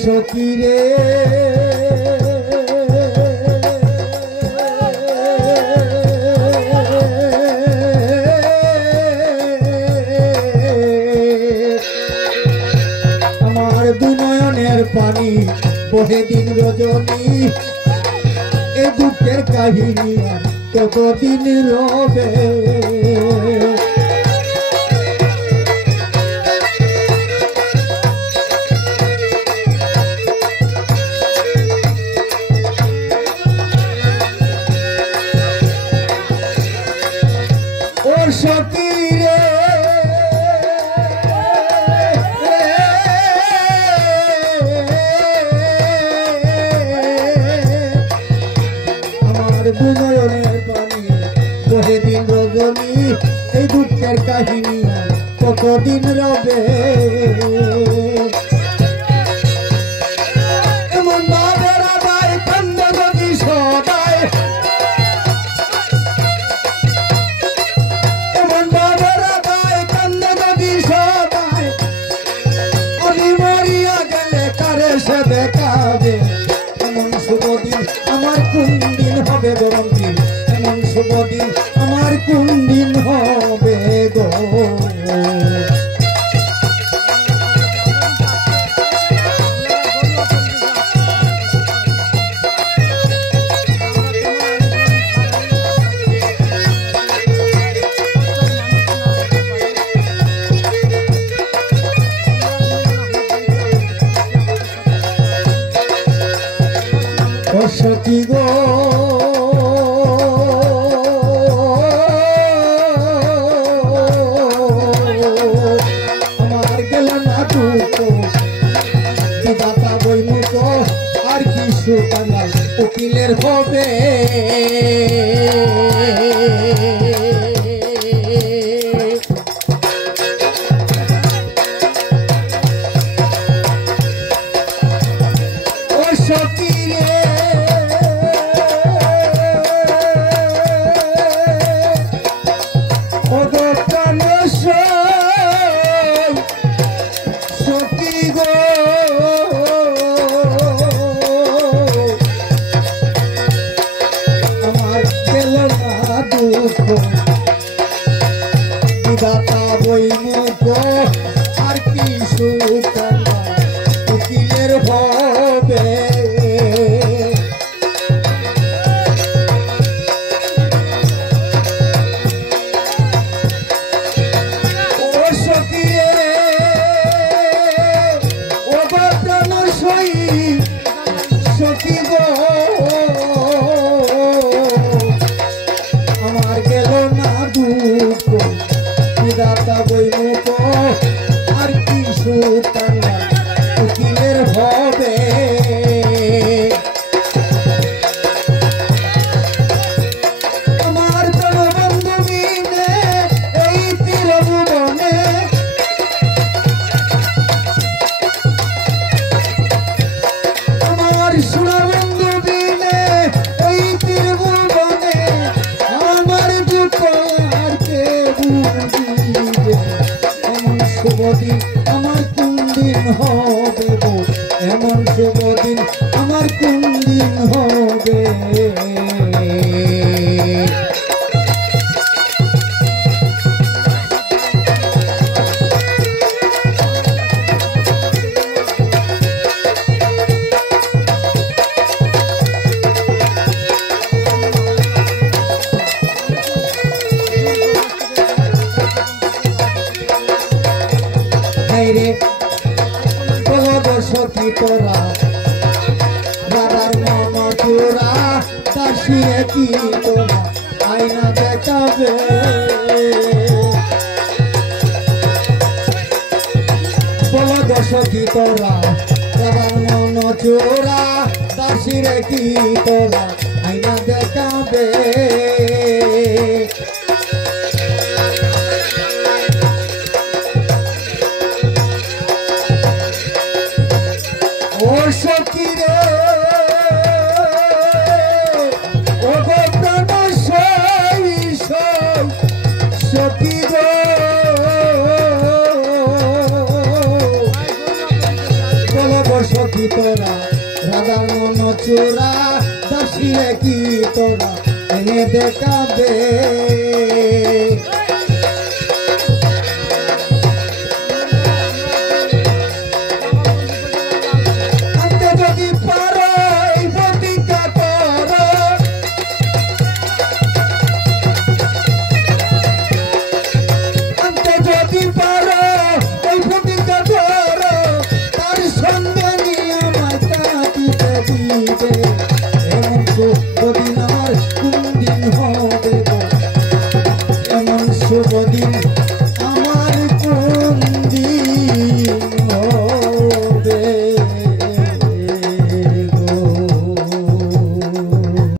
সখী রে আমার দুই নয়নের পানি বহে দিন রজনী এ দুঃখের কাহিনী কতদিন রবে সখী রে আমার দুনয়নের পানি বহে দিন রজনী এই দুঃখের কাহিনী কতদিন রবে এমন বাবেরা বাই কান্দ যদি সদায় সে দেখাবে এমন শুভ দিন আমার কোন দিন হবে গরম দিন এমন শুভ দিন আমার কোন দিন হবে গো সখী গো আমার গেল না দুঃখ বিধাতা বৈমুখ আর কিছু কাঙ্গাল উকিলের হবে ও সখী রে বিধাতা বৈমুখ আর কিছু উকিলের হবে ও সখী রে ও প্রাণ সই সখী গো আমার গেল না দুঃখ বিধাতা বৈমুখ আর কিছু কাঙ্গাল উকিলের হবে আমার প্রাণবন্ধু মিলে এই তীরভুবনে আমার সোনাবন্ধু মিলে এই তীরভুবনে আমার দুঃখ আর কে বুঝিবে এমন শুভ দিন আমার কোন দিন হবে গো এমন শুভ দিন আমার কোন দিন হবে রে বলব সখী তোরা রাধার মন চোরা দাসিয়ে কি তোরা আয়না দেখাবে বলব সখী তোরা রাধার মন চোরা দাসিরে কি তোরা আয়না দেখাবে ও সখী রে ও প্রাণ সই সখী গো বলব সখী তোরা রাধার মন চোরা দাসিয়ে কি তোরা এনে দেখাবে